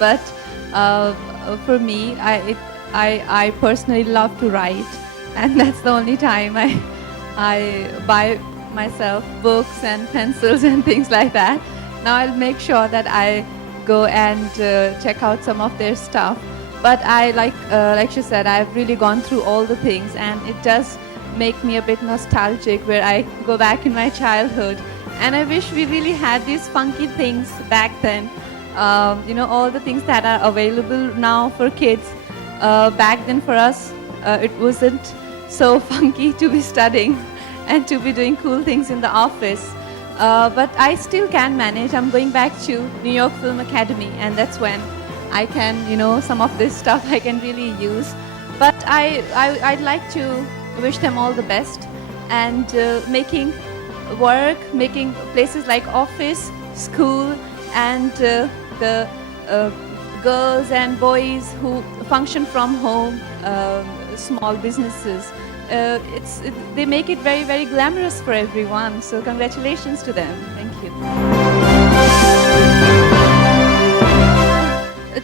but for me, I personally love to write, and that's the only time I buy myself books and pencils and things like that. Now I'll make sure that I go and check out some of their stuff. But I like she said, I've really gone through all the things, and it does make me a bit nostalgic, where I go back in my childhood, and I wish we really had these funky things back then. All the things that are available now for kids. Back then for us, it wasn't so funky to be studying and to be doing cool things in the office. But I still can manage. I'm going back to New York Film Academy, and that's when I can, some of this stuff I can really use. But I'd like to wish them all the best, and making work, making places like office, school, and the girls and boys who function from home, small businesses. They make it very, very glamorous for everyone. So congratulations to them. Thank you.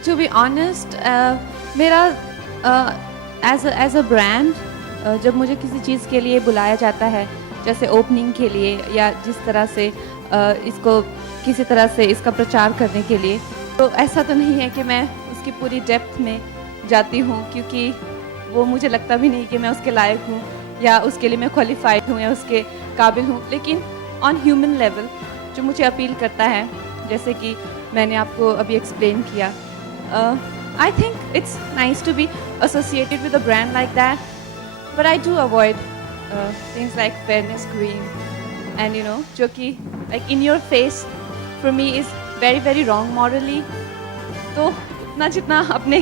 To be honest, मेरा as a brand, जब मुझे किसी चीज़ के लिए बुलाया जाता है, जैसे ओपनिंग के लिए या जिस तरह से इसको किसी तरह से इसका प्रचार करने के लिए, तो ऐसा तो नहीं है कि मैं उसकी पूरी डेप्थ में जाती हूँ, क्योंकि वो मुझे लगता भी नहीं कि मैं उसके लायक हूँ या उसके लिए मैं क्वालिफाइड हूँ या उसके काबिल हूँ. लेकिन ऑन ह्यूमन लेवल जो मुझे अपील करता है, जैसे कि मैंने आपको अभी एक्सप्लेन किया, I think it's nice to be associated with a brand like that, but I do avoid things like fairness cream and जो कि like in your face for me is very very wrong morally. तो इतना जितना अपने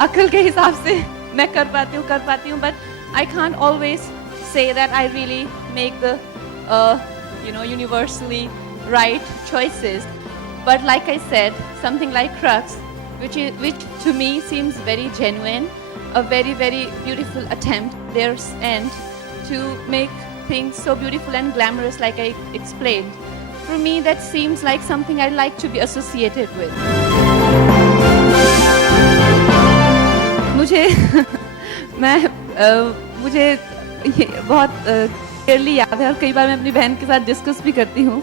अक्ल के हिसाब से मैं कर पाती हूँ, but I can't always say that I really make the universally right choices. But like I said, something like Crux, which to me seems very genuine, a very very beautiful attempt their end to make things so beautiful and glamorous, like I explained. For me, that seems like something I like to be associated with. मुझे ये बहुत clearly याद है, और कई बार मैं अपनी बहन के साथ डिस्कस भी करती हूँ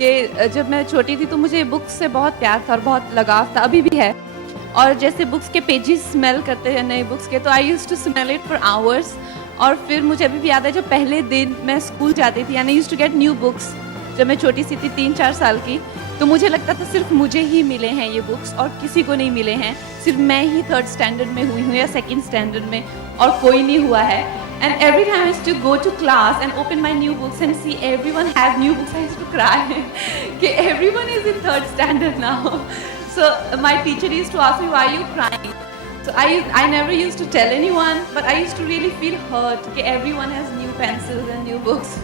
कि जब मैं छोटी थी तो मुझे बुक्स से बहुत प्यार था और बहुत लगाव था, अभी भी है. और जैसे बुक्स के पेजेस स्मेल करते हैं नई बुक्स के, तो I used to smell it for hours. और फिर मुझे अभी भी याद है, जब पहले दिन मैं स्कूल जाती थी and I used to get new books, जब मैं छोटी सी थी 3-4 साल की, तो मुझे लगता था सिर्फ मुझे ही मिले हैं ये बुक्स और किसी को नहीं मिले हैं, सिर्फ मैं ही 3rd स्टैंडर्ड में हुई हूँ या 2nd स्टैंडर्ड में और कोई नहीं हुआ है. And every time I used to go to class and open my new books and see everyone have new books, I used to cry. Okay, everyone is in 3rd standard now. So my teacher used to ask me, why are you crying? So I never used to tell anyone, but I used to really feel hurt. Okay, everyone has new pencils and new books.